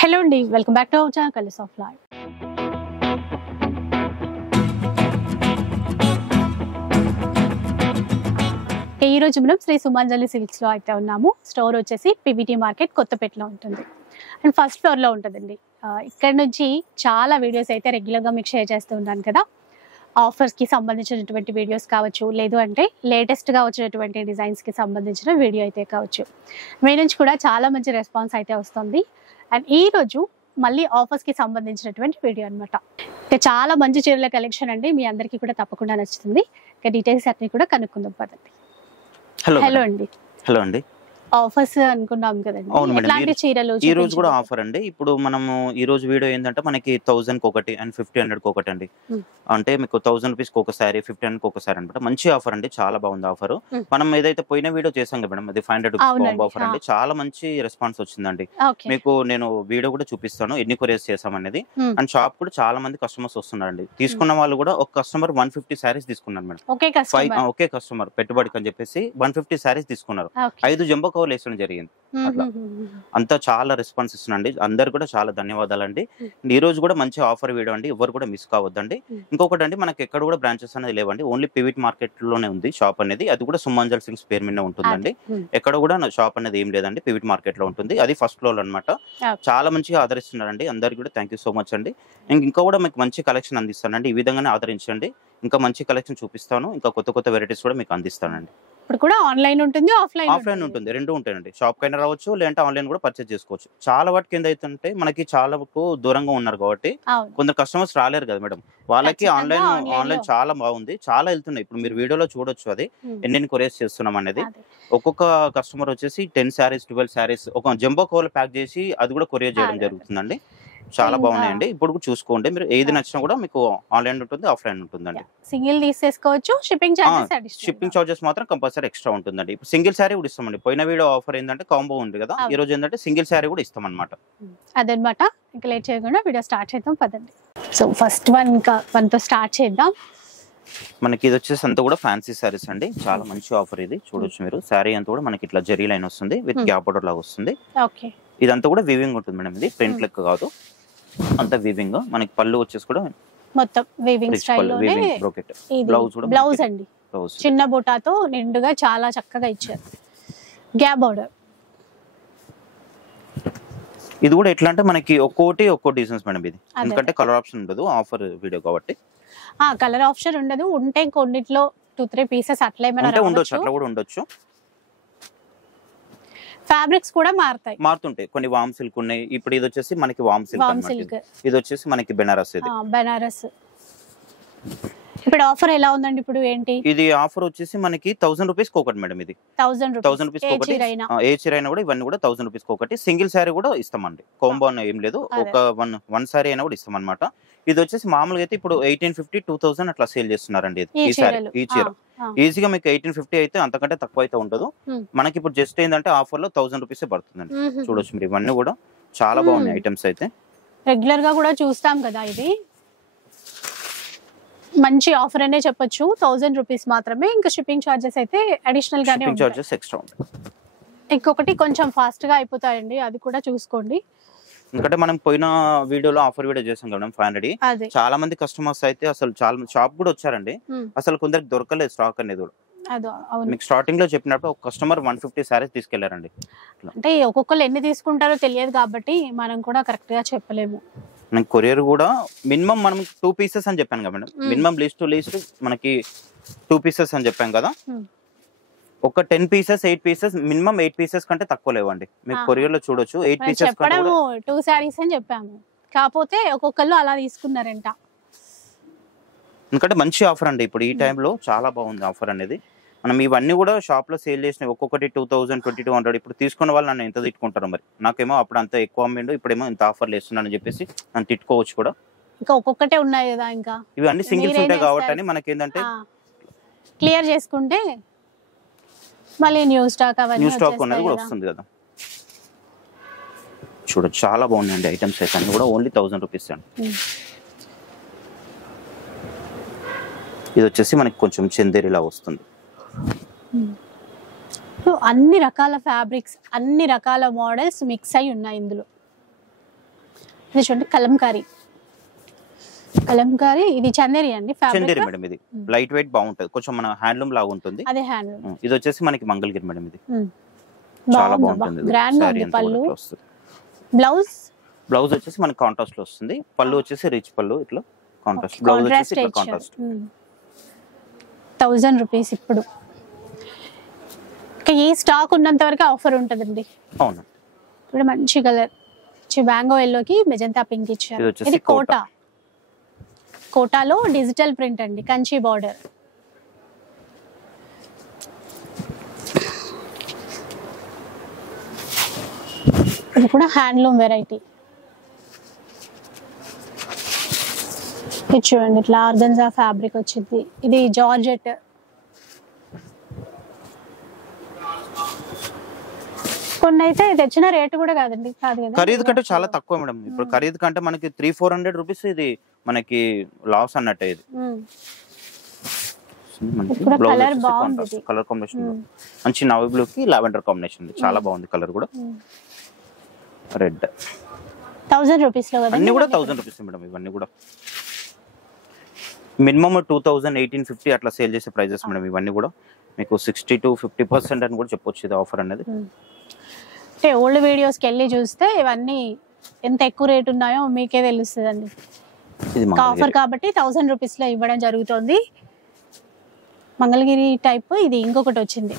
Hello అండి, welcome back to our channel colours of life. ఈ రోజు మనం శ్రీ సుమంజలి సిల్క్స్ లో అయితే ఉన్నాము. స్టోర్ వచ్చేసి పివిటి మార్కెట్ కొత్తపేటలో ఉంటుంది అండ్ ఫస్ట్ ఫ్లోర్ లో ఉంటుందండి. ఇక్కడ నుంచి చాలా వీడియోస్ అయితే రెగ్యులర్ గా మీకు షేర్ చేస్తూ ఉంటాను కదా. ఆఫర్స్ కి సంబంధించినటువంటి వీడియోస్ కావచ్చు, లేదు అంటే లేటెస్ట్ గా వచ్చినటువంటి డిజైన్స్ కి సంబంధించిన వీడియో అయితే కావచ్చు. మీ నుంచి కూడా చాలా మంచి రెస్పాన్స్ అయితే వస్తుంది. అండ్ ఈ రోజు మళ్ళీ ఆఫర్స్ కి సంబంధించినటువంటి వీడియో అనమాట. ఇక చాలా మంచి చీరల కలెక్షన్ అండి, మీ అందరికీ కూడా తప్పకుండా నచ్చుతుంది. ఇక డీటెయిల్స్ అన్ని కూడా కనుక్కుందాం పదండి. హలో అండి. హలో అండి. ఆఫర్స్ అనుకున్నాం కదండి, ఎట్లాంటి చీరలు ఈ రోజు కూడా ఆఫర్ అండి. ఇప్పుడు మనము ఈ రోజు వీడియో ఏంటంటే మనకి 1000 కి ఒకటి అండ్ 1500 కి ఒకటి అండి. అంటే మీకు 1000 రూపీస్ కి ఒక సారీ, 1500 కి ఒక సారీ అనమాట. మంచి ఆఫర్ అండి, చాలా బాగుంది ఆఫర్. మనం ఏదైతే పోయిన వీడియో చేసాం కదా మేడం, అది 500 రూపీస్ ఆఫర్ అండి. చాలా మంచి రెస్పాన్స్ వచ్చిందండి. మీకు నేను వీడియో కూడా చూపిస్తాను ఎన్ని కొరియర్స్ చేసామనేది. అండ్ షాప్ కూడా చాలా మంది కస్టమర్స్ వస్తున్నారండి. తీసుకున్న వాళ్ళు కూడా ఒక కస్టమర్ 150 సారీస్ తీసుకున్నారు మేడం. ఒకే కస్టమర్ పెట్టుబడికి అని చెప్పేసి 150 సారీస్ తీసుకున్నారు. 5 జంబో కవర్లు వేసడం జరిగింది. అట్లా అంతా చాలా రెస్పాన్స్ ఇస్తున్నాండి. అందరు కూడా చాలా ధన్యవాదాలండి. ఈ రోజు కూడా మంచి ఆఫర్ వీడియో అండి, ఎవరు కూడా మిస్ కావద్దండి. ఇంకొకటి అండి, మనకి ఎక్కడ కూడా బ్రాంచెస్ అనేది లేవండి, ఓన్లీ పివిట్ మార్కెట్ లోనే ఉంది షాప్ అనేది. అది కూడా సుమంజల్ సిల్క్స్ పేరు మీద ఉంటుందండి. ఎక్కడ కూడా షాప్ అనేది ఏం లేదండి, పివిట్ మార్కెట్ లో ఉంటుంది. అది ఫస్ట్ ఫ్లోర్ అనమాట. చాలా మంచిగా ఆదరిస్తున్నారండి. అందరికి కూడా థ్యాంక్ యూ సో మచ్ అండి. ఇంకా కూడా మీకు మంచి కలెక్షన్ అందిస్తానండి. ఈ విధంగానే ఆదరించండి. ఇంకా మంచి కలెక్షన్ చూపిస్తాను. ఇంకా కొత్త కొత్త వెరైటీస్ కూడా మీకు అందిస్తానండి. ఇప్పుడు కూడా ఆన్లైన్ ఉంటుంది, ఆఫ్లైన్ ఉంటుంది, రెండు ఉంటాయండి. షాప్ కైనా రావచ్చు, లేదంటే ఆన్లైన్ కూడా పర్చేజ్ చేసుకోవచ్చు. చాలా వాటికి ఏందైతే మనకి చాలా దూరంగా ఉన్నారు కాబట్టి కొందరు కస్టమర్స్ రాలేరు కదా మేడం, వాళ్ళకి ఆన్లైన్ చాలా బాగుంది, చాలా వెళ్తున్నాయి. ఇప్పుడు మీరు వీడియోలో చూడొచ్చు అది ఎన్ని కొరియర్స్ చేస్తున్నాం అనేది. ఒక్కొక్క కస్టమర్ వచ్చేసి 10 సారీస్ 12 సారీస్ ఒక జంబో కవర్ ప్యాక్ చేసి అది కూడా కొరియర్ చేయడం జరుగుతుందండి. చాలా బాగున్నాయండి. ఇప్పుడు చూసుకోండి, మీరు ఏది నచ్చినా కూడా మీకు ఆన్లైన్ ఉంటుంది, ఆఫ్లైన్ ఉంటుందండి. సింగిల్ తీసేసుకోవచ్చు. షిప్పింగ్ చార్జెస్ మాత్రం కంపల్సరీ ఎక్స్ట్రా ఉంటుందండి. ఇప్పుడు సింగిల్ సారీ కూడా ఇస్తామండి. పోయిన వీడియో ఆఫర్ ఏంటంటే కాంబో ఉంది కదా, ఈ రోజు ఏంటంటే సింగిల్ సారీ కూడా ఇస్తాం అనమాట. అదనమాట. ఇంకా లేట్ చేయకుండా వీడియో స్టార్ట్ చేద్దాం పదండి. సో ఫస్ట్ వన్ తో స్టార్ట్ చేద్దాం. మనకి ఇది వచ్చేసి అంతా కూడా ఫ్యాన్సీ సారీస్ అండి. చాలా మంచి ఆఫర్ ఇది, చూడొచ్చు మీరు. సారీ అంతా కూడా మనకి ఇట్లా జరీ లైన్ వస్తుంది, విత్ గ్యాప్ బోర్డర్ లాగా వస్తుంది. ఇదంతా కూడా వీవింగ్ ఉంటుంది మేడం, ఇది ప్రింట్ లెక్క కాదు, అంతా వీవింగ్. మనకి పళ్ళు వచ్చేసి కూడా మొత్తం వీవింగ్ స్టైల్లోనే. బ్లౌజ్ అండి చిన్న బూటాతో నిండుగా చాలా చక్కగా ఇచ్చారు. Gap border. ఇది కూడా ఎట్లా అంటే మనకి ఒక్కో డిజైన్స్ మేడం ఇది, ఎందుకంటే కలర్ ఆప్షన్ ఉండదు ఆఫర్ వీడియో కాబట్టి. కలర్ ఆప్షన్ ఉండదు, ఉంటే కొన్నిట్లో 2-3 పీసెస్ అట్లా ఏమైనా ఉండొచ్చు, అట్లా కూడా ఉండొచ్చు. ఫ్యాబ్రిక్స్ కూడా మారుతుంటాయి. కొన్ని వామ్ సిల్క్ ఉన్నాయి. ఇప్పుడు ఇది వచ్చేసి మనకి వామ్ సిల్క్, ఇది వచ్చేసి మనకి బెనారస్. ఇది బెనారస్. ఇప్పుడు ఆఫర్ ఎలా ఉందండి? ఇప్పుడు ఏంటి ఇది ఆఫర్ వచ్చేసి మనకి 1000 రూపీస్ ఒకటి మేడం. ఇది 1000 రూపీస్ ఒకటి. ఏ చీర అయినా కూడా ఇవన్నీ కూడా 1000 రూపీస్ ఒకటి. సింగిల్ శారీ కూడా ఇస్తామండి, కాంబో అని ఏం లేదు. ఒక వన్ శారీ అయినా కూడా ఇస్తాం అనమాట. ఇది వచ్చేసి మామూలుగా అయితే ఇప్పుడు 1850 2000 అట్లా సేల్ చేస్తున్నారండి. ఈ చీర ఈజీగా మీకు 1850 అయితే, అంతకంటే తక్కువ అయితే ఉండదు. మనకి ఇప్పుడు జస్ట్ ఏంటంటే ఆఫర్ లో 1000 రూపీస్ పడుతుందండి. చూడొచ్చు మీరు, ఇవన్నీ కూడా చాలా బాగున్నాయి ఐటమ్స్. అయితే రెగ్యులర్ గా కూడా చూస్తాం కదా, ఇది మంచి ఆఫర్ అనే చెప్పొచ్చు. 1000 రూపీస్ మాత్రమే. ఇంకా షిప్పింగ్ చార్జెస్ అయితే అడిషనల్ గానే ఎక్స్ట్రా ఉంటాయి. ఇంకొకటి కొంచెం ఫాస్ట్ గా అయిపోతాయండి, అది కూడా చూసుకోండి. ఎందుకంటే మనం పోయిన వీడియోలో ఆఫర్ వీడియో చేసాం కదా 500. చాలా మంది కస్టమర్స్ అయితే అసలు చాలా షాప్ కూడా వచ్చారండి, అసలు కొందరికి దొరకలేదు స్టాక్ అనేది కూడా. మీకు స్టార్టింగ్ లో చెప్పినప్పుడు ఒక కస్టమర్ 150 సారీస్ తీసుకెళ్లారండి. అంటే ఒక్కొక్కరు ఎన్ని తీసుకుంటారో తెలియదు కాబట్టి మనం కూడా కరెక్ట్ గా చెప్పలేము. కొరియర్ కూడా మినిమం మనం 2 పీసెస్ అని చెప్పాను కదా మేడం, మినిమం లీస్ట్ మనకి 2 పీసెస్ అని చెప్పాం కదా. ఒక 10 పీసెస్ 8 పీసెస్ మినిమం 8 పీసెస్ కంటే తక్కువ లేవండి. మీకు కొరియర్ లో చూడొచ్చు 8 పీసెస్ చెప్పడము 2 సారీస్ అని చెప్పాము, కాకపోతే ఒక్కొక్కరు అలా తీసుకున్నారంట. ఎందుకంటే మంచి ఆఫర్ అండి, ఇప్పుడు ఈ టైంలో చాలా బాగుంది ఆఫర్ అనేది. మనం ఇవన్నీ కూడా షాప్ లో సేల్ చేసిన ఒక్కొక్కటి 2000 2200. ఇప్పుడు తీసుకున్న వాళ్ళు నన్ను ఎంత తిట్టుకుంటారు మరి, నాకేమో అప్పుడు అంత ఎక్కువ అమ్మిండు, ఇప్పుడేమో ఇంత ఆఫర్లు వేస్తున్నానని చెప్పేసి నన్ను తిట్టుకోవచ్చు కూడా. ఇంకా ఒక్కొక్కటే ఉన్నాయి కదా, ఇంకా ఇవన్నీ సింగిల్స్ ఉంటాయి కాబట్టి మనకి ఏంటంటే క్లియర్ చేసుకుంటే మళ్ళీ న్యూ స్టాక్ అనేది కూడా వస్తుంది కదా. చూడొచ్చు చాలా బాగున్నాయండి ఐటమ్స్ అయితే, అన్ని కూడా ఓన్లీ 1000 రూపీస్ అండి. ఇది వచ్చేసి మనకి కొంచెం చందేరిలా వస్తుంది. అన్ని రకాల ఫ్యాబ్రిక్స్, అన్ని రకాల మోడల్స్ మిక్స్ అయి ఉన్నాయి ఇందులో. ఇది చూడండి కలంకారీ, ఇది చందేరి అండి, చందేరి మేడం. ఇది లైట్ వెయిట్ బాగుంటది, కొంచెం మన హ్యాండ్లూమ్ లాగా ఉంటుంది. అదే హ్యాండ్లూమ్. ఇది వచ్చేసి మనకి మంగళగిరి మేడం. ఇది చాలా బాగుంటుంది, గ్రాండ్ గా ఉంది. పళ్ళు, బ్లౌజ్ వచ్చేసి మనకి కాంట్రాస్ట్ లో వస్తుంది. పళ్ళు వచ్చేసి రిచ్ పళ్ళు, ఇట్లా కాంట్రాస్ట్. బ్లౌజ్ వచ్చేసి ఇట్లా కాంట్రాస్ట్. 1000 రూపీస్. ఇప్పుడు ఈ స్టాక్ ఉన్నంత వరకు ఆఫర్ ఉంటదండి. అవును. ఇప్పుడు మంచి కలర్, మ్యాంగో ఎల్లోకి మెజంతా పింక్ ఇచ్చారు. ఇది కోటాలో డిజిటల్ ప్రింట్ అండి, కంచి బార్డర్. ఇది కూడా హ్యాండ్లూమ్ వెరైటీ. ఇది చూడండి ఇట్లా ఆర్గన్జా ఫ్యాబ్రిక్ వచ్చింది. ఇది జార్జెట్. కొన్ని అయితే తెచ్చిన రేటు కూడా కాదండి, కాదు కదా, ఖరీదు కంటే చాలా తక్కువ మేడం. ఇప్పుడు ఖరీదు కంటే మనకి 300-400 రూపీస్ ఇది మనకి లాస్ అన్నట్టే. ఇది కలర్ కాంబినేషన్ మంచి నవీ బ్లూ కి లావెండర్ కాంబినేషన్, చాలా బాగుంది కలర్ కూడా. రెడ్ 1000 రూపీస్ లో, అన్ని కూడా 1000 రూపీస్ మేడం. ఇవన్నీ కూడా మినిమం 2000, 1850 అట్లా సేల్ చేసే ప్రైజెస్ మేడం. ఇవన్నీ కూడా మీకు 60 to 50% అని కూడా చెప్పొచ్చు ఇది ఆఫర్ అనేది. అంటే ఓల్డ్ వీడియోస్కి వెళ్ళి చూస్తే ఇవన్నీ ఎంత ఎక్కువ రేట్ ఉన్నాయో మీకే తెలుస్తుందండి. ఆఫర్ కాబట్టి 1000 రూపీస్ లో ఇవ్వడం జరుగుతుంది. మంగళగిరి టైప్. ఇది ఇంకొకటి వచ్చింది,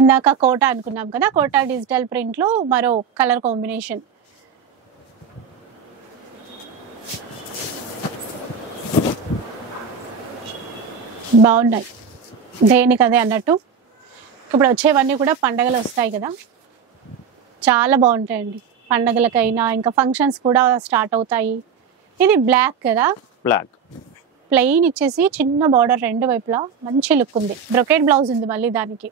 ఇందాక కోటా అనుకున్నాం కదా, కోటా డిజిటల్ ప్రింట్ లో మరో కలర్ కాంబినేషన్. బాగున్నాయి, దేనికి అదే అన్నట్టు. ఇప్పుడు వచ్చేవన్నీ కూడా పండగలు వస్తాయి కదా, చాలా బాగుంటాయండి పండగలకైనా, ఇంకా ఫంక్షన్స్ కూడా స్టార్ట్ అవుతాయి. ఇది బ్లాక్ కదా, బ్లాక్ ప్లెయిన్ ఇచ్చేసి చిన్న బార్డర్ రెండు వైపులా, మంచి లుక్ ఉంది. బ్రొకెట్ బ్లౌజ్ ఉంది మళ్ళీ దానికి.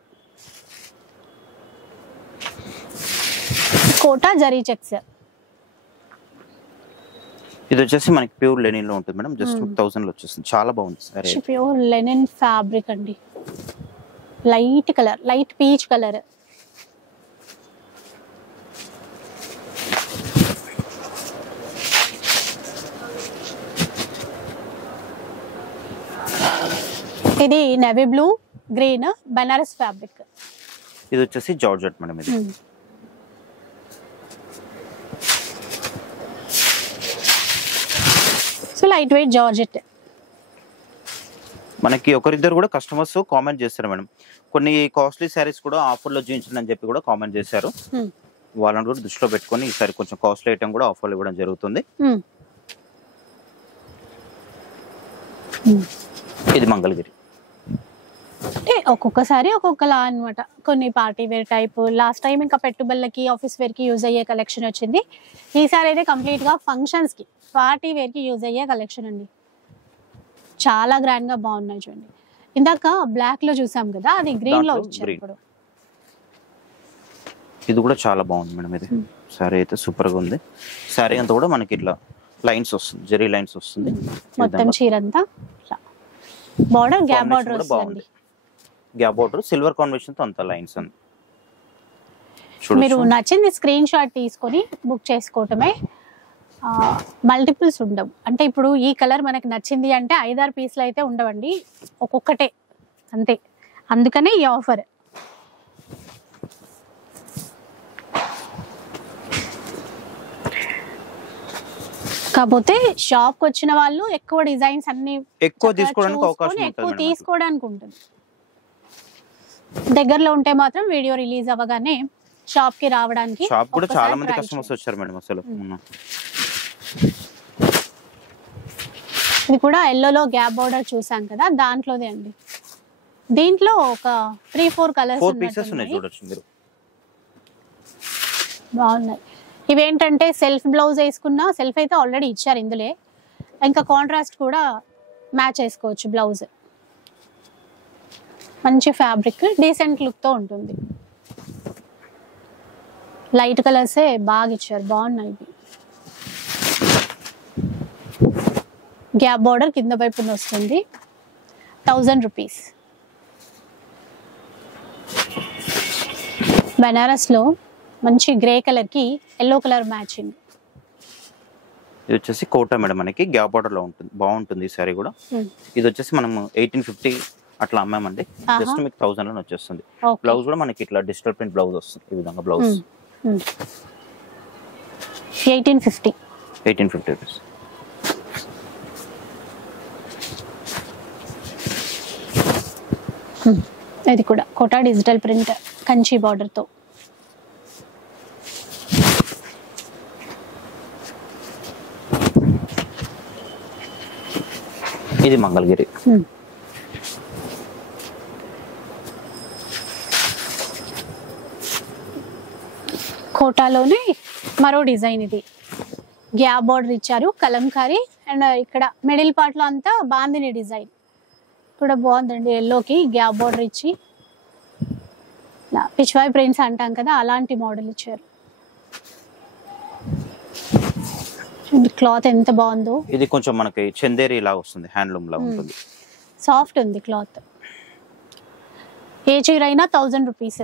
కోటా జరీ చెక్స్. ఇది వచ్చేసి మనకి ప్యూర్ లెనిన్ లో ఉంటుంది మేడం. జస్ట్ 1000 లో వచ్చేస్తుంది, చాలా బాగుంది. ప్యూర్ లెనిన్ ఫ్యాబ్రిక్ అండి, light colour, light peach colour. ఇది navy blue green Banaras fabric. ఇది వచ్చేసి జార్జెట్ మేడం. ఇది సో లైట్ వెయిట్ జార్జెట్. మనకి ఒకరిద్దరు కూడా కస్టమర్స్ కామెంట్ చేస్తారు మేడం, కొన్ని కాస్ట్లీ శారీస్ కూడా ఆఫర్ లో చూపించండి అని చెప్పి కూడా కామెంట్ చేశారు. వాళ్ళని కూడా దృష్టిలో పెట్టుకొని ఈసారి కొంచెం కాస్ట్లీ ఐటమ్ కూడా ఆఫర్లు ఇవ్వడం జరుగుతుంది. ఇది మంగళగిరి. అంటే ఒక్కొక్కసారి ఒక్కొక్కలా అనమాట. కొన్ని party wear type, last time ఇంకా పెట్టుబడులకి ఆఫీస్ వేర్ కి యూజ్ అయ్యే కలెక్షన్ వచ్చింది. ఈసారి అయితే కంప్లీట్ గా ఫంక్షన్స్ కి పార్టీ వేర్ కి యూజ్ అయ్యే కలెక్షన్ అండి. చాలా గ్రాండ్ గా బాగున్నాయి చూడండి. ఇందాక బ్లాక్ లో చూసాం కదా, అది గ్రీన్ లో వచ్చారు ఇప్పుడు. ఇది కూడా చాలా బాగుంది మేడం. ఇది సారీ అయితే సూపర్ గా ఉంది. సారీ అంతా కూడా మనకి ఇట్లా లైన్స్ వస్తుంది, జరీ లైన్స్ వస్తుంది మొత్తం చీరంతా. బార్డర్ గ్యాప్ బార్డర్ వస్తుంది, గ్యాప్ బార్డర్ సిల్వర్ కాంబినేషన్ తో అంత లైన్స్ ఉంది. మీరు నచ్చింది స్క్రీన్ షాట్ తీసుకొని బుక్ చేసుకోవటమే. మల్టిపుల్స్ ఉండవు. అంటే ఇప్పుడు ఈ కలర్ మనకి నచ్చింది అంటే 5-6 పీసులు అయితే ఉండవండి, ఒక్కొక్కటే అంతే. అందుకనే ఈ ఆఫర్. కాకపోతే షాప్ కి వచ్చిన వాళ్ళు ఎక్కువ డిజైన్స్ అన్ని ఎక్కువ తీసుకోవడానికి అవకాశం ఎక్కువ తీసుకోవడానికి ఉంటుంది. దగ్గరలో ఉంటే మాత్రం వీడియో రిలీజ్ అవ్వగానే షాప్ కి రావడానికి. షాప్ కూడా చాలా మంది కస్టమర్స్ వచ్చారు మేడం అసలు. ఇది కూడా ఎల్లోలో గ్యాప్ బార్డర్ చూసాం కదా, దాంట్లోదే అండి. దీంట్లో ఒక 3-4 కలర్స్ ఉన్నాయి చూడొచ్చు మీరు. బాగున్నాయి. ఇవేంటంటే సెల్ఫ్ బ్లౌజ్ వేసుకున్నా, సెల్ఫ్ అయితే ఆల్రెడీ ఇచ్చారు ఇందులో, ఇంకా కాంట్రాస్ట్ కూడా మ్యాచ్ చేసుకోవచ్చు బ్లౌజ్. మంచి ఫ్యాబ్రిక్, డీసెంట్ లుక్ తో ఉంటుంది. లైట్ కలర్సే బాగా ఇచ్చారు, బాగున్నాయి. గ్యాప్ బార్డర్ కింద వైపున వస్తుంది. 1000 రూపీస్. బనారస్ లో మంచి గ్రే కలర్ కి ఎల్లో కలర్ మ్యాచింగ్. ఇది వచ్చేసి కోటా మేడం, మనకి గ్యాప్ బార్డర్ లో ఉంటుంది, బాగుంటుంది ఈ సారీ కూడా. ఇది వచ్చేసి మనం 1850 అట్లా అమ్మామండి, జస్ట్ మీకు 1000 లో వచ్చేస్తుంది. బ్లౌజ్ కూడా మనకి ఇట్లా డిజిటల్ ప్రింట్ బ్లౌజ్ వస్తుంది, ఈ విధంగా బ్లౌజ్ 1850 రూపీస్. ఇది కూడా Kota digital print Kanchi border తో. ఇది మంగళగిరి. కోటాలోనే మరో డిజైన్, ఇది గ్యాప్ బార్డర్ ఇచ్చారు, కలంకారీ, అండ్ ఇక్కడ మిడిల్ పార్ట్ లో అంతా బాందిని డిజైన్ కూడా బాగుందండి. ఎల్లోకి గ్యాప్ బార్డర్ ఇచ్చి పిచ్వాయ్ ప్రింట్స్ అంటాం కదా, అలాంటి మోడల్ ఇచ్చారు. క్లాత్ ఎంత బాగుందో. ఇది కొంచెం మనకి చందేరి లాగా వస్తుంది, హ్యాండ్లూమ్ లాగా ఉంటుంది, సాఫ్ట్ ఉంది క్లాత్. ఏ చీర అయినా 1000 రూపీస్.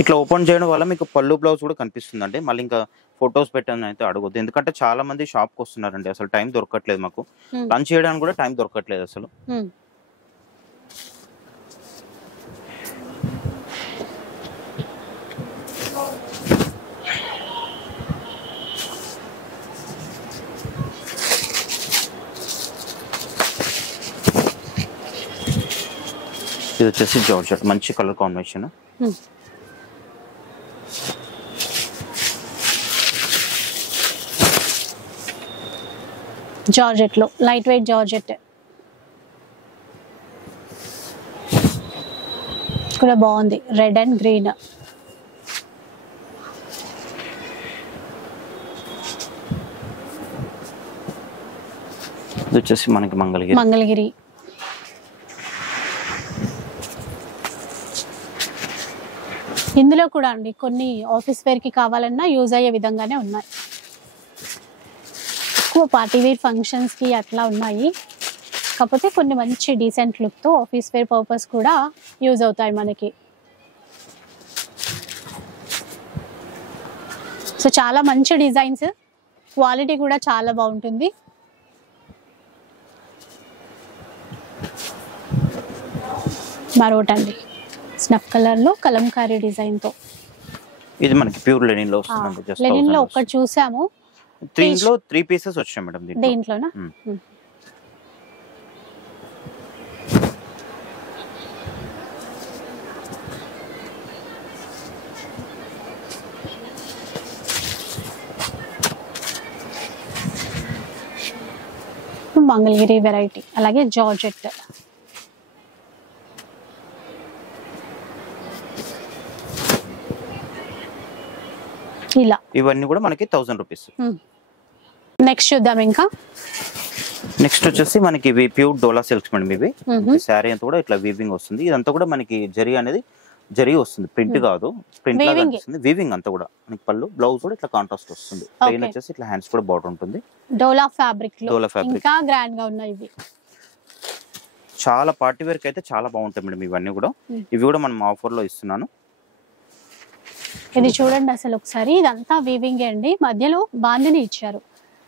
ఇట్లా ఓపెన్ చేయడం వల్ల మీకు పళ్ళు బ్లౌజ్ కూడా కనిపిస్తుంది అండి. మళ్ళీ ఇంకా ఫొటోస్ పెట్టని అయితే అడగొద్దు, ఎందుకంటే చాలా మంది షాప్ కి వస్తున్నారండి, అసలు టైం దొరకట్లేదు, మాకు లంచ్ చేయడానికి కూడా టైం దొరకట్లేదు అసలు. ఇది వచ్చేసి జార్జెట్, మంచి కలర్ కాంబినేషన్. జార్జెట్ లో లైట్ వెయిట్ జార్జెట్ కూడా బాగుంది, రెడ్ అండ్ గ్రీన్. ఇది వచ్చేసి మనకి మంగళగిరి. ఇందులో కూడా అండి కొన్ని ఆఫీస్ వేర్ కి కావాలన్నా యూజ్ అయ్యే విధంగానే ఉన్నాయి. ఎక్కువ పార్టీ వేర్ ఫంక్షన్స్ కి అట్లా ఉన్నాయి, కాకపోతే కొన్ని మంచి డీసెంట్ లుక్ తో ఆఫీస్ వేర్ పర్పస్ కూడా యూజ్ అవుతాయి మనకి. సో చాలా మంచి డిజైన్స్, క్వాలిటీ కూడా చాలా బాగుంటుంది. మరోటండి స్నఫ్ కలర్ లో కలంకారీ డిజైన్ తో. ఇది మనకి ప్యూర్ లెనిన్ లో వస్తుంది, జస్ట్ లెనిన్ లో ఒకటి చూసాము, 3 పీసెస్ వచ్చాయి మేడం దీంట్లోనా. మంగళగిరి వెరైటీ, అలాగే జార్జెట్. ఇలా ఇవన్నీ కూడా మనకి 1000 రూపీస్. నెక్స్ట్ చూద్దాం. ఇంకా నెక్స్ట్ వచ్చేసి మనకి ఇవి ప్యూర్ డోలా సిల్క్స్ మేడం. ఇవి శారీ అంతా కూడా ఇట్లా వీవింగ్ వస్తుంది, ఇదంతా కూడా మనకి జరీ అనేది జరీ వస్తుంది, ప్రింట్ కాదు, ప్రింట్ లాగా వస్తుంది. వీవింగ్ అంతా కూడా మనకి పళ్ళు బ్లౌజ్ కూడా ఇట్లా కాంట్రాస్ట్ వస్తుంది. ప్లెయిన్ వచ్చేసి ఇట్లా హ్యాండ్స్ కూడా బార్డర్ ఉంటుంది. డోలా ఫ్యాబ్రిక్ లో డోలా ఫ్యాబ్రిక్ ఇంకా గ్రాండ్ గా ఉన్నాయి ఇవి. చాలా పార్టీ వేర్ కి అయితే చాలా బాగుంటాయి మేడం ఇవన్నీ కూడా. ఇవి కూడా మనం ఆఫర్ లో ఇస్తున్నాను. ఇది చూడండి అసలు ఒకసారి, ఇదంతా వీవింగ్ అండి, మధ్యలో బాందిని ఇచ్చారు,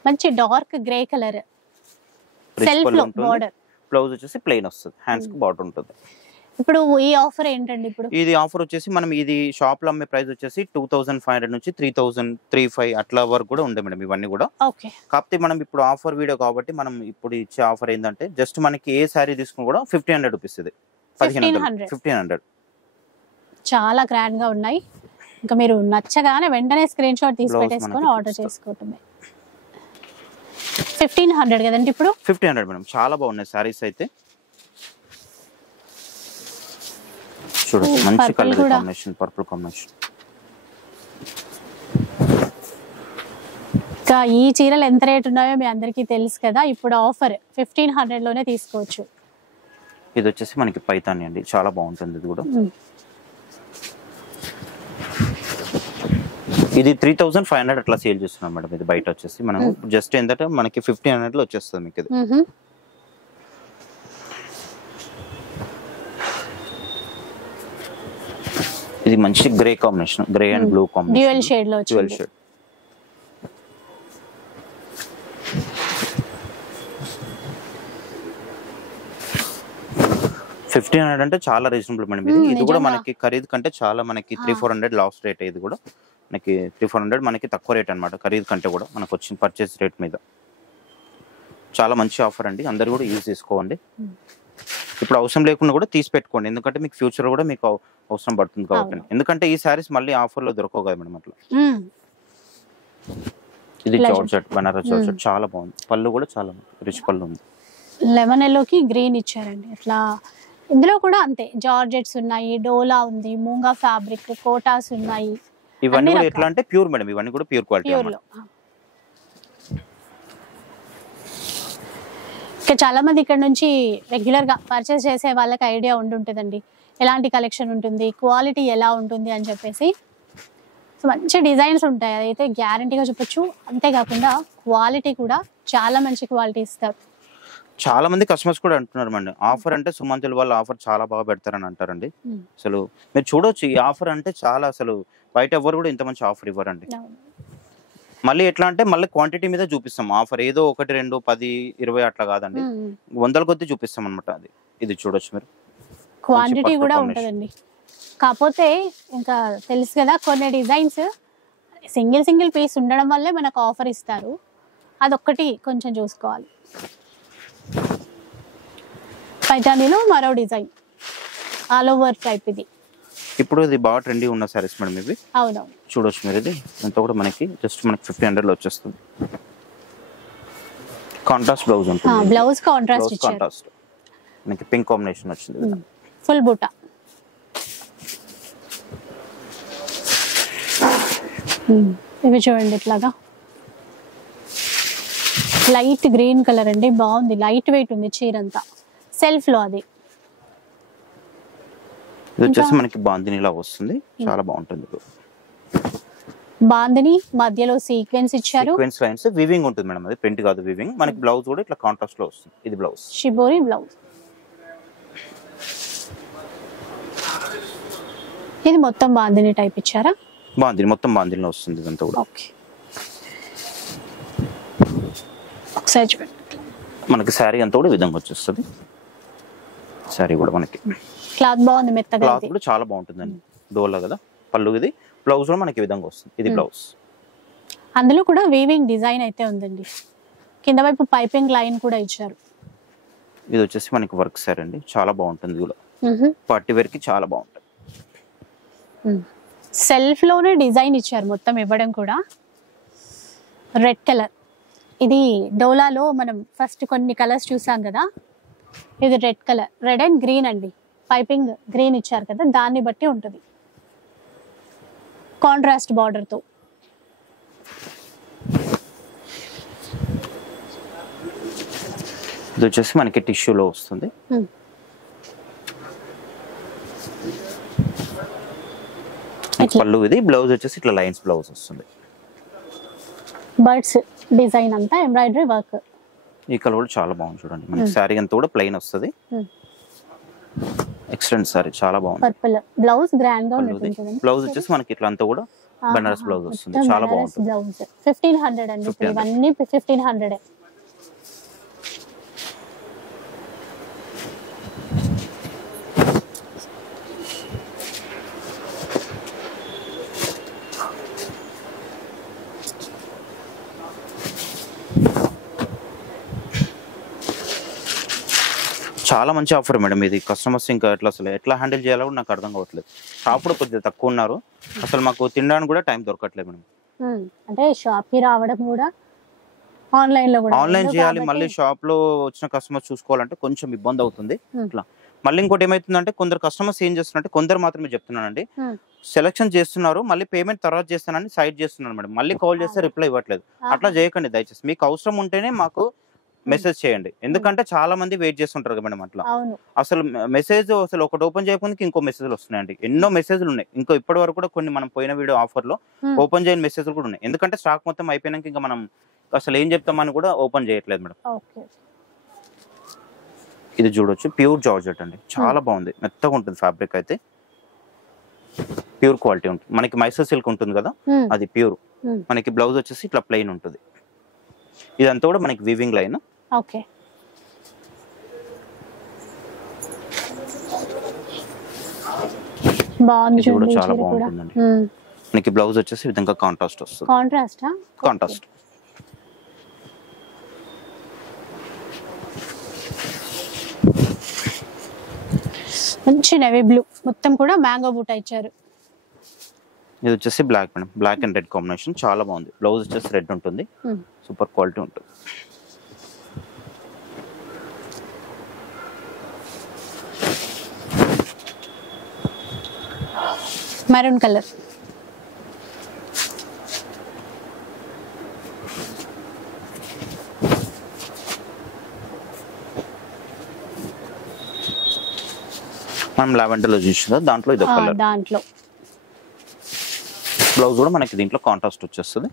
మంచి డార్క్ గ్రే కలర్, సెల్ఫ్ లో బార్డర్. బ్లౌజ్ వచ్చేసి ప్లెయిన్ వస్తుంది, హ్యాండ్స్ కి బార్డర్ ఉంటుంది. ఇప్పుడు ఈ ఆఫర్ ఏంటండి? ఇప్పుడు ఇది ఆఫర్ వచ్చేసి మనం ఇది షాప్ లో అమ్మే ప్రైస్ వచ్చేసి 2500 నుంచి 3000-3500 అట్లా వరకు కూడా ఉండే మేడం ఇవన్నీ కూడా. ఓకే, కాకపోతే మనం ఇప్పుడు ఆఫర్ వీడియో కాబట్టి మనం ఇప్పుడు ఇచ్చే ఆఫర్ ఏంటంటే జస్ట్ మనకి ఏ సారీ తీసుకుని కూడా 1500 రూపీస్, ఇది 1500. చాలా గ్రాండ్ గా ఉన్నాయి. ఇంకా మీరు నచ్చగానే వెంటనే స్క్రీన్ షాట్ తీసి పెట్టేసుకొని ఆర్డర్ చేసుకోవటమే. 1500 కదండి ఇప్పుడు? 1500 మేడం, చాలా బాగున్నాయి సారీస్ అయితే. చూడండి మంచి కలర్ కాంబినేషన్, పర్పుల్ కాంబినేషన్. ఇంకా ఈ చీరలు ఎంత రేట్ ఉన్నాయో మీ అందరికీ తెలుసు కదా, ఇప్పుడు ఆఫర్ 1500 లోనే తీసుకోవచ్చు. ఇది వచ్చేసి మనకి పైతాని అండి, చాలా బాగుంటుంది ఇది కూడా. ఇది 3500 అట్లా సేల్ చేస్తున్నాం మేడం. ఇది బయట వచ్చేసి మనం జస్ట్ ఏంటంటే మనకి 1500 లో వచ్చేస్తుంది మీకు ఇది. ఇది మంచి grey combination, grey and blue combination, dual shade లో వచ్చింది. Dual shade. $1500 అంటే చాలా రీజనబుల్ మేడం. ఇది కూడా మనకి ఖరీదు కంటే చాలా మనకి 300-400 లాస్ట్ రేట్. ఇది కూడా మనకి 300-400 మనకి తక్కువ రేట్ అనమాట, ఖరీదు కంటే కూడా మనకు వచ్చిన పర్చేస్ రేట్ మీద. చాలా మంచి ఆఫర్ అండి, అందరు కూడా యూజ్ చేసుకోండి. ఇప్పుడు అవసరం లేకుండా కూడా తీసి పెట్టుకోండి, ఎందుకంటే మీకు ఫ్యూచర్ కూడా మీకు అవసరం పడుతుంది కాబట్టి. ఎందుకంటే ఈ సారీస్ మళ్ళీ ఆఫర్ లో దొరకవు కదా మేడం అట్లా. ఇది జార్జెట్, బనారస్ జార్జెట్, చాలా బాగుంది. పళ్ళు కూడా చాలా రిచ్ పళ్ళు ఉంది. లెమన్ ఎల్లోకి గ్రీన్ ఇచ్చారండి అట్లా. ఇందులో కూడా అంతే, జార్జెట్స్ ఉన్నాయి, డోలా ఉంది, మూంగా ఫ్యాబ్రిక్, కోటాస్ ఉన్నాయి. ఇవన్నీ కూడా ఎట్లా అంటే ప్యూర్ మేడం, ఇవన్నీ కూడా ప్యూర్ క్వాలిటీ. ఇంకా చాలా మంది ఇక్కడ నుంచి రెగ్యులర్ గా పర్చేస్ చేసే వాళ్ళకి ఐడియా ఉంటుందండి ఎలాంటి కలెక్షన్ ఉంటుంది, క్వాలిటీ ఎలా ఉంటుంది అని చెప్పేసి. సో మంచి డిజైన్స్ ఉంటాయి, అదైతే గ్యారంటీగా చెప్పొచ్చు. అంతేకాకుండా క్వాలిటీ కూడా చాలా మంచి క్వాలిటీ ఇస్తారు. చాలా మంది కస్టమర్స్ కూడా అంటున్నారు అండి, ఆఫర్ అంటే సుమంతుల వాళ్ళు ఆఫర్ చాలా బాగా పెడతారని అంటారండి. అసలు మీరు చూడొచ్చు, ఈ ఆఫర్ అంటే చాలా, అసలు బయట ఎవరు కూడా ఇంత మంచి ఆఫర్ ఇవ్వరండి. మళ్ళీ ఎట్లా అంటే మళ్ళీ క్వాంటిటీ మీద చూపిస్తాం ఆఫర్, ఏదో 1, 2, 10, 20 అట్లా కాదండి, వందల కొద్ది చూపిస్తాం అనమాట. అది ఇది చూడొచ్చు మీరు, క్వాంటిటీ కూడా ఉంటుందండి. కాకపోతే ఇంకా తెలుసు కదా, కొన్ని డిజైన్స్ సింగిల్ పీస్ ఉండడం వల్లే మనకు ఆఫర్ ఇస్తారు, అదొక్కటి కొంచెం చూసుకోవాలి. పైతానీలో మరో డిజైన్ ఆల్ ఓవర్ టైప్. ఇది ఇప్పుడు ఇది బాగా ట్రెండీ ఉన్న సారీస్ మేడం ఇవి. అవునవును, చూడొచ్చు మీరు. ఇది ఎంత కూడా మనకి జస్ట్ మనకి 1500 లో వచ్చేస్తుంది. కాంట్రాస్ట్ బ్లౌజ్ ఉంటుంది, బ్లౌజ్ కాంట్రాస్ట్ ఇచ్చారు. కాంట్రాస్ట్ మనకి పింక్ కాంబినేషన్ వచ్చింది, ఫుల్ బూటా. ఇవి చూడండి ఇట్లాగా లైట్ గ్రీన్ కలర్ అండి, బాగుంది, లైట్ వెయిట్ ఉంది చీర అంతా, సెల్ఫ్ లో. అది ఇది వచ్చేసి మనకి బాందినిలా వస్తుంది, చాలా బాగుంటుంది. బాందిని మధ్యలో సీక్వెన్స్ ఇచ్చారు, సీక్వెన్స్ లైన్స్, వీవింగ్ ఉంటుంది మేడం, అది ప్రింట్ కాదు వీవింగ్. మనకి బ్లౌజ్ కూడా ఇట్లా కాంట్రాస్ట్ లో వస్తుంది. ఇది బ్లౌజ్, షిబోరి బ్లౌజ్. ఇది మొత్తం బాందిని టైప్ ఇచ్చారా? బాందిని మొత్తం బాందినిలో వస్తుంది ఇదంతా కూడా. ఓకే, ఒకసారి మనకి శారీ అంతా కూడా విధంగా వచ్చేస్తుంది. శారీ కూడా మనకి క్లాత్ బాగుంది, మెత్తగా, క్లాత్ కూడా చాలా బాగుంటుందండి. డోలా కదా పళ్ళు, ఇది బ్లౌజ్ కూడా మనకి విధంగా వస్తుంది. ఇది బ్లౌజ్, అందులో కూడా వీవింగ్ డిజైన్ అయితే ఉందండి, కింద వైపు పైపింగ్ లైన్ కూడా ఇచ్చారు. ఇది వచ్చేసి మనకి వర్క్ శారీ అండి, చాలా బాగుంటుంది కూడా, పార్టీ వేర్ కి చాలా బాగుంటుంది. సెల్ఫ్ లోనే డిజైన్ ఇచ్చారు మొత్తం ఇవ్వడం కూడా. రెడ్ కలర్, ఇది డోలాలో మనం ఫస్ట్ కొన్ని కలర్స్ చూసాం కదా, ఇది red colour, red and green అండి, పైపింగ్ గ్రీన్ ఇచ్చారు కదా, దాన్ని బట్టి ఉంటుంది, కాంట్రాస్ట్ బార్డర్ తో. ఇది వచ్చేసి మనకి టిష్యూలో వస్తుంది. పళ్ళు, ఇది బ్లౌజ్ వచ్చేసి ఇట్లా లైన్స్ బ్లౌజ్ వస్తుంది. బర్డ్స్ డిజైన్ అంతా ఎంబ్రాయిడరీ వర్క్. ఈ కలర్ కూడా చాలా బాగుంది చూడండి, మనకి శారీ అంతా కూడా ప్లెయిన్ వస్తుంది. ఎక్సలెంట్ సారీ, చాలా బాగుంది. పర్పుల్ బ్లౌజ్ గ్రాండ్ గా ఉంటుంది. బ్లౌజ్ వచ్చేసి మనకి ఇట్లా అంతా కూడా బనారస్ బ్లౌజ్ వస్తుంది, చాలా బాగుంటుంది. బ్లౌజ్ 1500 అండి, ఇవన్నీ 1500. చాలా మంచి ఆఫర్ మేడం ఇది. కస్టమర్స్ ఇంకా ఎట్లా హ్యాండిల్ చేయాలో కూడా నాకు అర్థం కావట్లేదు. షాప్ కూడా కొద్దిగా తక్కువ ఉన్నారు, అసలు మాకు తినడానికి కూడా టైం దొరకట్లేదు మేడం. అంటే షాప్ కి రావడం కూడా ఆన్లైన్ లో కూడా ఆన్లైన్ చేయాలి, మళ్ళీ షాప్ లో వచ్చిన కస్టమర్స్ చూసుకోవాలంటే కొంచెం ఇబ్బంది అవుతుంది. ఇట్లా మళ్ళీ ఇంకోటి ఏమైతుందంటే కొందరు కస్టమర్స్ ఏం చేస్తున్నారంటే, కొందరు మాత్రమే చెప్తున్నానండి, సెలెక్షన్ చేస్తున్నారు, మళ్ళీ పేమెంట్ తర్వాత చేస్తానని సైడ్ చేస్తున్నారు మేడం. మళ్ళీ కాల్ చేస్తే రిప్లై ఇవ్వట్లేదు. అట్లా చేయకండి దయచేసి. మీకు అవసరం ఉంటేనే మాకు మెసేజ్ చేయండి, ఎందుకంటే చాలా మంది వెయిట్ చేస్తుంటారు కదా మేడం. అట్లా అవును అసలు మెసేజ్ అసలు ఒకటి ఓపెన్ చేయకుండా ఇంకో మెసేజ్లు వస్తున్నాయండి. ఎన్నో మెసేజ్లు ఉన్నాయి. ఇంకో ఇప్పటి వరకు కూడా కొన్ని మనం పోయిన వీడియో ఆఫర్ లో ఓపెన్ చేయని మెసేజ్లు కూడా ఉన్నాయి. ఎందుకంటే స్టాక్ మొత్తం అయిపోయినాక ఇంకా మనం అసలు ఏం చెప్తామని కూడా ఓపెన్ చేయట్లేదు మేడం. ఓకే ఇది చూడొచ్చు, ప్యూర్ జార్జెట్ అండి, చాలా బాగుంది, మెత్తగా ఉంటుంది ఫ్యాబ్రిక్ అయితే, ప్యూర్ క్వాలిటీ ఉంటుంది. మనకి మైసూర్ సిల్క్ ఉంటుంది కదా, అది ప్యూర్. మనకి బ్లౌజ్ వచ్చేసి ఇట్లా ప్లెయిన్ ఉంటుంది. ఇదంతా కూడా మనకి వీవింగ్ లైన్. ఓకే బాగుంది, ఇది కూడా చాలా బాగుంటుందండి. మనకి బ్లౌజ్ వచ్చేసి ఈ విధంగా కాంట్రాస్ట్ వస్తుంది. కాంట్రాస్ట్ మంచి నేవీ బ్లూ, మొత్తం కూడా మ్యాంగో బూటా ఇచ్చారు. ఇది వచ్చేసి black madam, black and red combination, చాలా బాగుంది. బ్లౌజ్ వచ్చేసి రెడ్ ఉంటుంది, సూపర్ క్వాలిటీ ఉంటుంది. మెరూన్ కలర్, మనం లావెండర్ లో చూసిందా, దాంట్లో ఇది కలర్. దాంట్లో బ్లౌజ్ కూడా మనకి దీంట్లో కాంట్రాస్ట్ వచ్చేస్తుంది.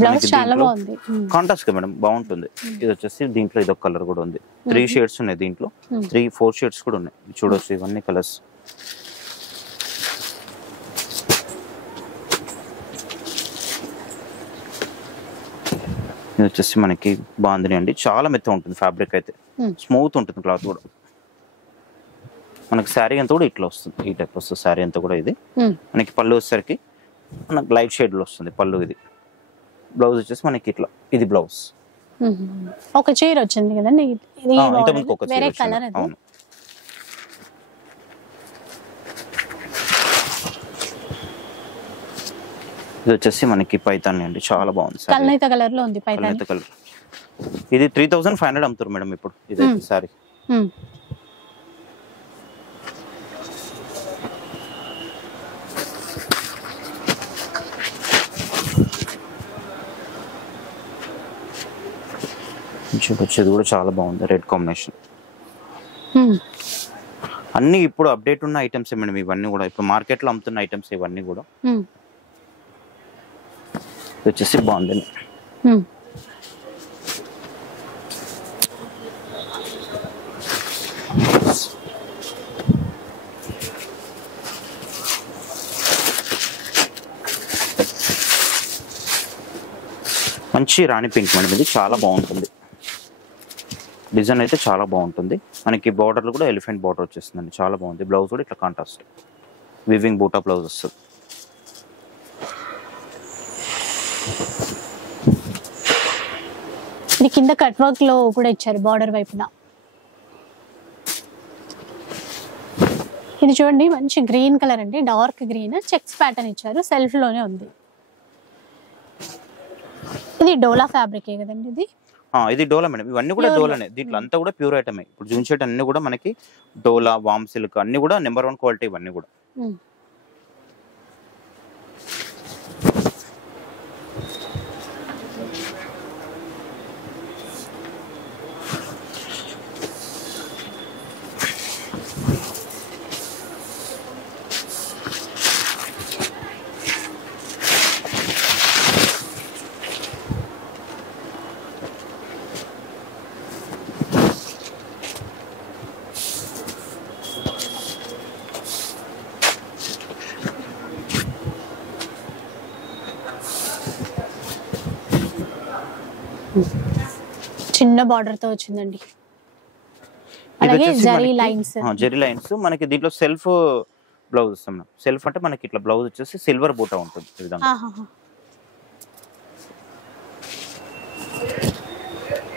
బ్లౌజ్ చాలా బాగుంది, కాంట్రాస్ట్ మేడం, బాగుంటుంది. ఇది వచ్చేసి దీంట్లో ఇదొక కలర్ కూడా ఉంది. 3 షేడ్స్ ఉన్నాయి దీంట్లో, 3-4 షేడ్స్ కూడా ఉన్నాయి. చూడొచ్చు, ఇవన్నీ కలర్స్. ఇది వచ్చేసి మనకి బాగుంది అండి, చాలా మెత్తగా ఉంటుంది ఫ్యాబ్రిక్ అయితే, స్మూత్ ఉంటుంది క్లాత్ కూడా. మనకి శారీ అంతా కూడా ఇట్లా వస్తుంది, ఈ టైప్ వస్తుంది శారీ అంతా కూడా. ఇది మనకి పళ్ళు వచ్చేసరికి మనకి లైట్ షేడ్ లో వస్తుంది పళ్ళు. ఇది బ్లౌజ్ వచ్చేసి మనకి ఇట్లా, ఇది బ్లౌజ్. ఒక చీర వచ్చింది కదండి, వేరే కలర్. అవును, ఇది వచ్చేసి మనకి పైతాన్ అండి, చాలా బాగుంది. కల్నేత కలర్ లో ఉంది పైతాన్ కలర్. ఇది 3500 అమ్ముతారు మేడం ఇప్పుడు ఇది సారీ. చూడొచ్చు, కూడా చాలా బాగుంది, రెడ్ కాంబినేషన్. అన్ని ఇప్పుడు అప్డేట్ ఉన్న ఐటమ్స్ మేడం ఇవన్నీ కూడా, ఇప్పుడు మార్కెట్ లో అమ్ముతున్న ఐటమ్స్ ఇవన్నీ కూడా. వచ్చేసి బాగుంది. మంచి రాణి పింక్ మేడం, ఇది చాలా బాగుంటుంది. డిజైన్ అయితే చాలా బాగుంటుంది. మనకి బార్డర్లు కూడా ఎలిఫెంట్ బార్డర్ వచ్చేస్తుందండి, చాలా బాగుంది. బ్లౌజ్ కూడా ఇట్లా కాంట్రాస్ట్ వివింగ్ బూటా బ్లౌజ్ వస్తుంది. ఇది కింద కట్ వర్క్ లో కూడా ఇచ్చారు బార్డర్ వైపున. ఇది చూడండి, మంచి గ్రీన్ కలర్ అండి, డార్క్ గ్రీన్, చెక్స్ ప్యాటర్న్ ఇచ్చారు, సెల్ఫ్ లోనే ఉంది. ఇది డోలా ఫ్యాబ్రిక్ కదండి ఇది. ఇది డోలా మేడం, ఇవన్నీ కూడా డోలానే. దీంట్లో అంతా కూడా ప్యూర్ ఐటమే. ఇప్పుడు చూసేట అన్ని కూడా మనకి డోలా, వామ్ సిల్క్ అన్ని కూడా నెంబర్ 1 క్వాలిటీ ఇవన్నీ కూడా. చిన్న బార్డర్ తో వచ్చిందండి, అలాగే జరీ లైన్స్. జరీ లైన్స్ మనకి దీంట్లో సెల్ఫ్ బ్లౌజ్ వస్తాం. సెల్ఫ్ అంటే మనకి ఇట్లా బ్లౌజ్ వచ్చేసి సిల్వర్ బూటా ఉంటుంది ఈ విధంగా.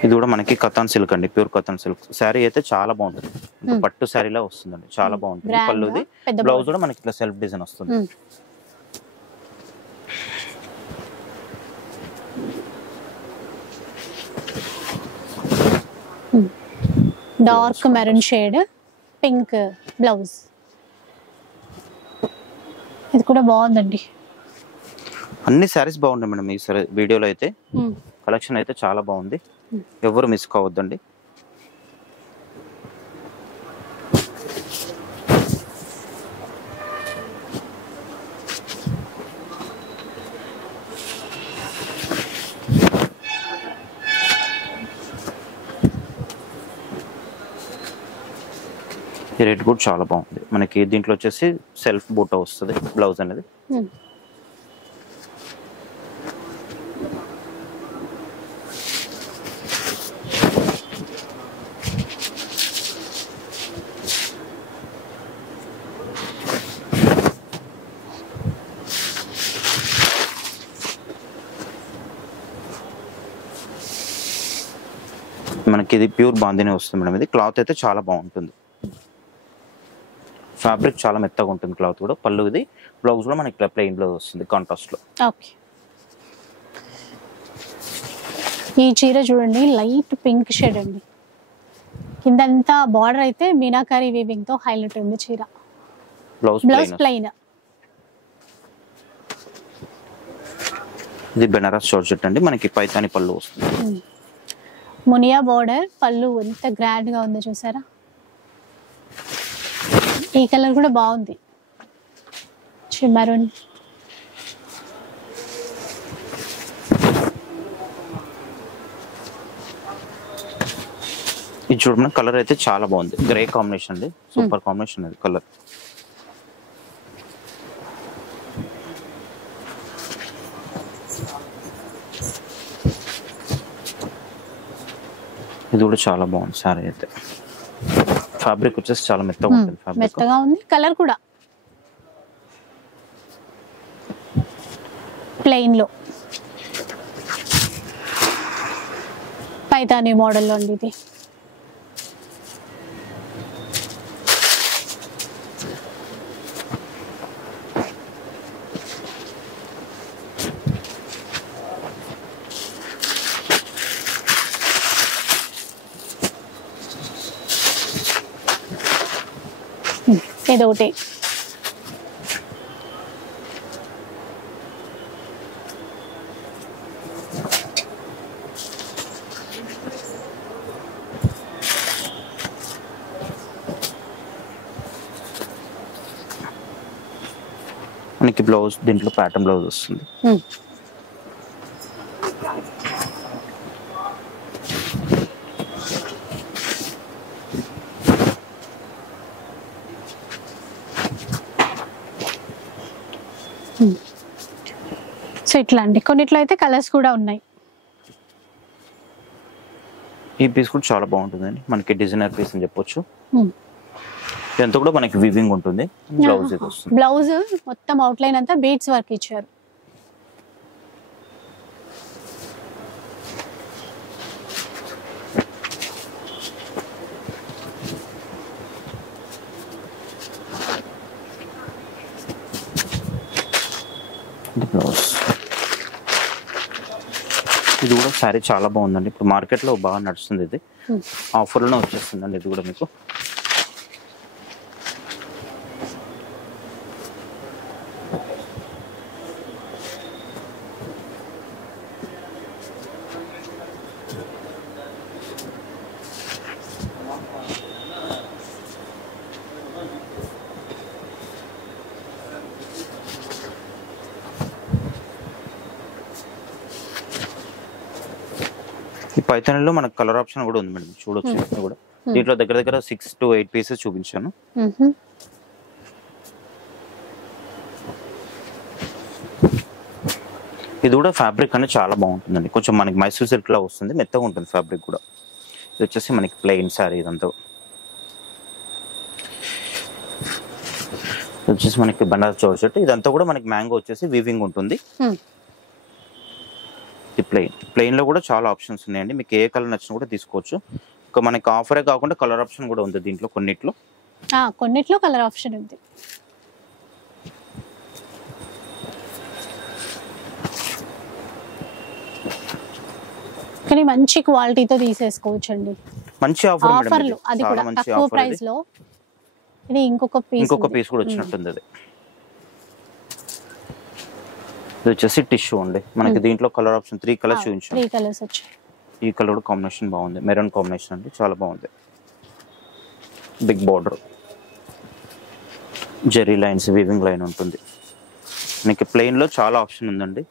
ఇది కూడా మనకి కథాన్ సిల్క్ అండి, ప్యూర్ కథాన్ సిల్క్. శారీ అయితే చాలా బాగుంటుంది, పట్టు శారీలా వస్తుందండి, చాలా బాగుంటుంది. పళ్ళుది, బ్లౌజ్ కూడా మనకి ఇట్లా సెల్ఫ్ డిజైన్ వస్తుంది. Dark maroon shade, pink blouse. ఇది కూడా బాగుందండి. అన్ని శారీస్ బాగున్నాయి మేడం ఈ వీడియోలో అయితే. కలెక్షన్ అయితే చాలా బాగుంది, ఎవరు మిస్ కావద్దండి. ఈ రేట్ కూడా చాలా బాగుంది మనకి. దీంట్లో వచ్చేసి సెల్ఫ్ బూటా వస్తుంది బ్లౌజ్ అనేది. మనకి ఇది ప్యూర్ బాందిని వస్తుంది మేడం. ఇది క్లాత్ అయితే చాలా బాగుంటుంది, ఫ్యాబ్రిక్ చాలా మెత్తగా ఉంటుంది, క్లాత్ కూడా. పళ్ళు ఇది, బ్లౌజ్ కూడా మనకి ప్లెయిన్ బ్లౌజ్ వస్తుంది కాంట్రాస్ట్ లో. ఓకే, ఈ చీర చూడండి లైట్ పింక్ షేడ్ అండి, కిందంతా బార్డర్ అయితే మీనాకారి వీవింగ్ తో హైలైట్ ఉంది చీర. Blouse plain. ఇది బెనారస్ జార్జెట్ అండి, మనకి పైతాని పళ్ళు వస్తుంది. మునియా బార్డర్, పళ్ళు ఎంత గ్రాండ్ గా ఉందో చూసారా. ఈ కలర్ కూడా బాగుంది, మరూన్. ఇది చూడమని కలర్ అయితే చాలా బాగుంది, గ్రే కాంబినేషన్ అండి, సూపర్ కాంబినేషన్ అది కలర్. ఇది కూడా చాలా బాగుంది సారీ అయితే. ఫ్యాబ్రిక్ వచ్చేసి చాలా మెత్తగా ఉంటుంది, మెత్తగా ఉంది. కలర్ కూడా ప్లెయిన్ లో పైతాని మోడల్లో ఉంది ఇది. ఇదొకటి. మనకి బ్లౌజ్ దీంట్లో ప్యాటర్న్ బ్లౌజ్ వస్తుంది. సో ఇట్లా అండి, కొన్నిట్లో అయితే కలర్స్ కూడా ఉన్నాయి. ఈ పీస్ కూడా చాలా బాగుంటుందండి, మనకి డిజైనర్ పీస్ అని చెప్పొచ్చు. ఇదంతా కూడా మనకి వివింగ్ ఉంటుంది. బ్లౌజ్ ఇది వస్తుంది. బ్లౌజ్ మొత్తం అవుట్ లైన్ అంతా బీడ్స్ వర్క్ ఇచ్చారు. బ్లౌజ్ ఇది కూడా శారీ చాలా బాగుందండి, ఇప్పుడు మార్కెట్ లో బాగా నడుస్తుంది. ఇది ఆఫర్ లోనే వచ్చేస్తుందండి. ఇది కూడా మీకు ఈ పైథాన్లో మనకు కలర్ ఆప్షన్ కూడా ఉంది మేడం, చూడొచ్చు. ఇది కూడా దీంట్లో దగ్గర దగ్గర 6 to 8 పీసెస్ చూపించాను. ఇది కూడా ఫ్యాబ్రిక్ అనేది చాలా బాగుంటుందండి, కొంచెం మనకి మైసూర్ సిల్క్ లా వస్తుంది, మెత్తగా ఉంటుంది ఫ్యాబ్రిక్ కూడా. ఇది వచ్చేసి మనకి ప్లెయిన్ సారీ, ఇదంతా వచ్చేసి మనకి బనారస్ జార్జెట్. ఇదంతా కూడా మనకి మ్యాంగో వచ్చేసి వీవింగ్ ఉంటుంది. ప్లెయిన్ లో కూడా చాలా ఆప్షన్స్ ఉన్నాయండి, మీకు ఏ కలర్ నచ్చినా కూడా తీసుకోవచ్చు. ఇంకా మనకి ఆఫరే కాకుండా కలర్ ఆప్షన్ కూడా ఉంది దీంట్లో, కొన్నిట్లో కలర్ ఆప్షన్ ఉంది. కానీ మంచి క్వాలిటీతో తీసేసుకోవచ్చు అండి, మంచి ఆఫర్లు, అది కూడా తక్కువ ప్రైస్ లో. ఇది ఇంకొక పీస్ కూడా వచ్చినట్టుంది. అది ఇది వచ్చేసి టిష్యూ అండి మనకి దీంట్లో కలర్ ఆప్షన్ 3 కలర్స్ చూపించాం 3 కలర్స్ వచ్చాయి ఈ కలర్ కాంబినేషన్ బాగుంది మెరూన్ కాంబినేషన్ అండి చాలా బాగుంది big border zari lines weaving line ఉంటుంది మీకు ప్లెయిన్ లో చాలా ఆప్షన్ ఉందండి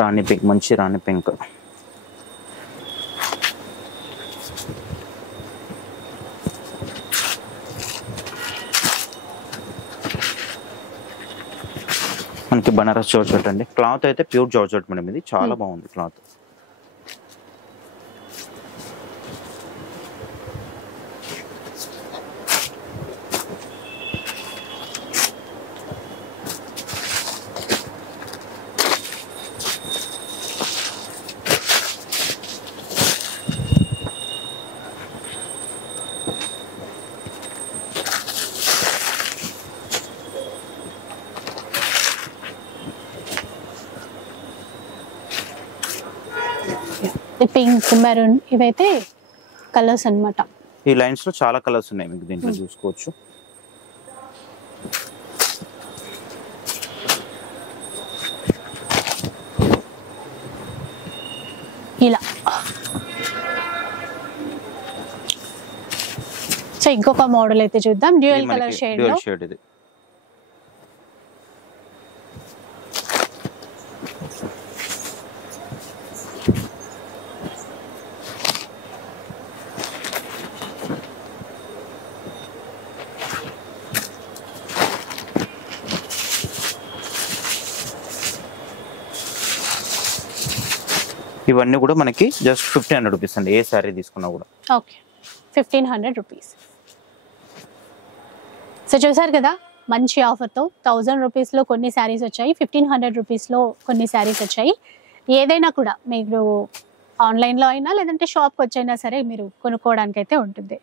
రాణి పింక్ మంచి రాణి పింక్ మనకి బనారస్ జార్జెట్ అండి క్లాత్ అయితే ప్యూర్ జార్జెట్ మేడం ఇది చాలా బాగుంది క్లాత్ పింక్ మెరూన్ ఇవైతే కలర్స్ అన్నమాట ఈ లైన్స్ లో చాలా కలర్స్ ఉన్నాయి మీకు దీంట్లో చూసుకోవచ్చు ఇలా సో ఇంకొక మోడల్ అయితే చూద్దాం డ్యూయల్ కలర్ షేడ్ లో ఇది ఇవన్నీ కూడా మనకి జస్ట్ 1500 రూపీస్ అండి ఏ సారీ తీసుకున్నా కూడా ఓకే 1500 రూపీస్ సో చూసారు కదా మంచి ఆఫర్తో 1000 రూపీస్లో కొన్ని శారీస్ వచ్చాయి 1500 రూపీస్లో కొన్ని శారీస్ వచ్చాయి ఏదైనా కూడా మీరు ఆన్లైన్లో అయినా లేదంటే షాప్కి వచ్చైనా సరే మీరు కొనుక్కోవడానికి అయితే ఉంటుంది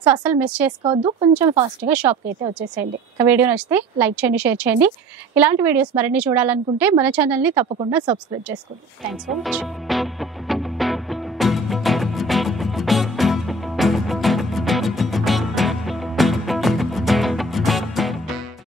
సో అసలు మిస్ చేసుకోవద్దు కొంచెం ఫాస్ట్గా షాప్కి అయితే వచ్చేసేయండి ఇక వీడియో నచ్చితే లైక్ చేయండి షేర్ చేయండి ఇలాంటి వీడియోస్ మరిన్ని చూడాలనుకుంటే మన ఛానల్ని తప్పకుండా సబ్స్క్రైబ్ చేసుకోండి థ్యాంక్స్ ఫర్ వాచింగ్